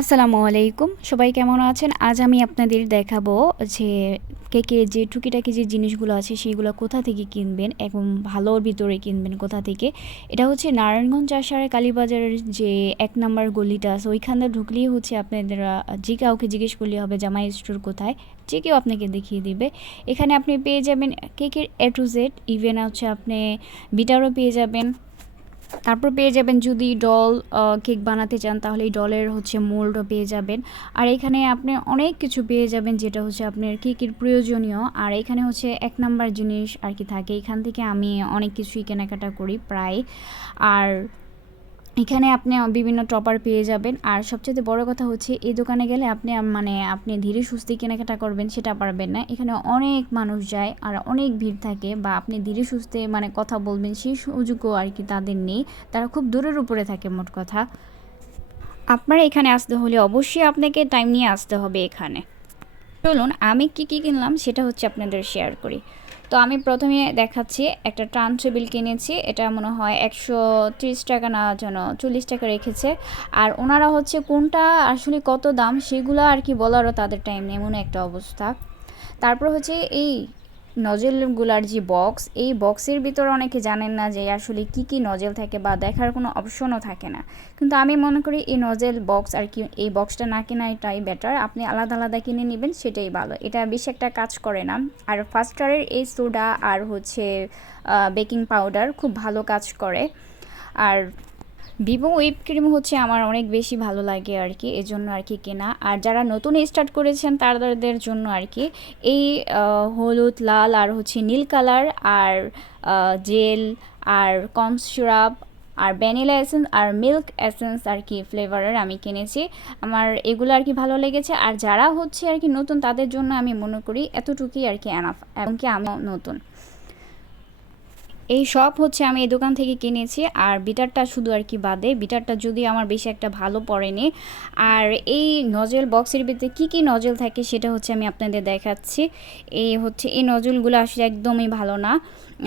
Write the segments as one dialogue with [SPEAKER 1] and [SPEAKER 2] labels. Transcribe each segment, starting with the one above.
[SPEAKER 1] আসসালামু আলাইকুম। সবাই কেমন আছেন? আজ আমি আপনাদের দেখাবো যে কেকে যে টুকিটাকি যে জিনিসগুলো আছে সেইগুলো কোথা থেকে কিনবেন এবং ভালোর ভিতরে কিনবেন কোথা থেকে। এটা হচ্ছে নারায়ণগঞ্জ আসারে কালীবাজারের যে এক নম্বর গলিটা আছে, ওইখানে ঢুকলেই হচ্ছে আপনাদের যে কাউকে জিজ্ঞেস করলে হবে জামাই স্টোর কোথায়, যে কেউ আপনাকে দেখিয়ে দিবে। এখানে আপনি পেয়ে যাবেন কেকের এ টু জেড ইভেন হচ্ছে আপনি বিটারও পেয়ে যাবেন। তারপর পেয়ে যাবেন যদি ডল কেক বানাতে চান, তাহলে এই ডলের হচ্ছে মোল্ডও পেয়ে যাবেন। আর এখানে আপনি অনেক কিছু পেয়ে যাবেন যেটা হচ্ছে আপনার কেকের প্রয়োজনীয়। আর এখানে হচ্ছে এক নাম্বার জিনিস আর কি থাকে। এখান থেকে আমি অনেক কিছুই কেনাকাটা করি প্রায়। আর এখানে আপনি বিভিন্ন টপার পেয়ে যাবেন। আর সবচেয়ে বড় কথা হচ্ছে, এই দোকানে গেলে আপনি মানে আপনি ধীরে সুস্থে কেনাকাটা করবেন, সেটা পারবেন না। এখানে অনেক মানুষ যায় আর অনেক ভিড় থাকে বা আপনি ধীরে সুস্থে মানে কথা বলবেন, সেই সুযোগও আর কি তাদের নেই। তারা খুব দূরের উপরে থাকে, মোট কথা। আপনারা এখানে আসতে হলে অবশ্যই আপনাকে টাইম নিয়ে আসতে হবে এখানে। চলুন, আমি কি কি কিনলাম সেটা হচ্ছে আপনাদের শেয়ার করি। তো আমি প্রথমে দেখাচ্ছি একটা ট্রান্সেবিল কিনেছি। এটা মনে হয় একশো ত্রিশ টাকা না যেন চল্লিশ টাকা রেখেছে। আর ওনারা হচ্ছে কোনটা আসলে কত দাম সেগুলো আর কি বলারও তাদের টাইম নেই এমন একটা অবস্থা। তারপর হচ্ছে এই নজেলগুলার যে বক্স এই বক্সের ভিতরে অনেকে জানেন না যে আসলে কি কি নজেল থাকে বা দেখার কোনো অপশনও থাকে না। কিন্তু আমি মনে করি এই নজেল বক্স আর কি, এই বক্সটা না কেনা এটাই বেটার আপনি আলাদা আলাদা কিনে নেবেন সেটাই ভালো। এটা বেশি একটা কাজ করে না। আর ফার্স্টারের এই সোডা আর হচ্ছে বেকিং পাউডার খুব ভালো কাজ করে। আর ভিভো হুইপ ক্রিম হচ্ছে আমার অনেক বেশি ভালো লাগে আর কি এই জন্য আর কি কেনা। আর যারা নতুন স্টার্ট করেছেন তাদের জন্য আর কি এই হলুদ, লাল আর হচ্ছে নীল কালার আর জেল আর কর্ন সিরাপ আর ভ্যানিলা এসেন্স আর মিল্ক এসেন্স আর কি ফ্লেভারের আমি কিনেছি। আমার এগুলো আর কি ভালো লেগেছে। আর যারা হচ্ছে আর কি নতুন তাদের জন্য আমি মনে করি এতটুকুই আর কি অ্যানাফ এমনকি আমিও নতুন। এই সব হচ্ছে আমি এই দোকান থেকে কিনেছি, আর বিটারটা শুধু আর কি বাদে। বিটারটা যদি আমার বেশি একটা ভালো পড়েনি। আর এই নজল বক্সের ভিতরে কী কী নজল থাকে সেটা হচ্ছে আমি আপনাদের দেখাচ্ছি। এই হচ্ছে, এই নজলগুলো আসলে একদমই ভালো না।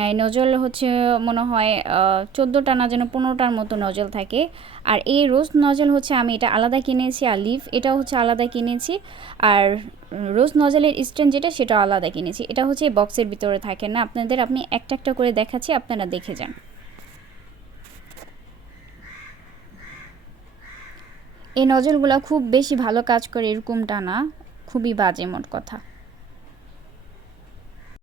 [SPEAKER 1] এই নজল হচ্ছে, মনে হয় চোদ্দোটা না যেন পনেরোটার মতো নজল থাকে। আর এই রোজ নজল হচ্ছে আমি এটা আলাদা কিনেছি, আর লিফ এটাও হচ্ছে আলাদা কিনেছি। আর রোজ নজলের স্ট্যান্ড যেটা, সেটা আলাদা কিনেছি। এটা হচ্ছে বক্সের ভিতরে থাকে না। আপনাদের আপনি একটা একটা করে দেখাচ্ছি, আপনারা দেখে যান। এই নজলগুলো খুব বেশি ভালো কাজ করে, এরকমটা না। খুবই বাজে মোট কথা।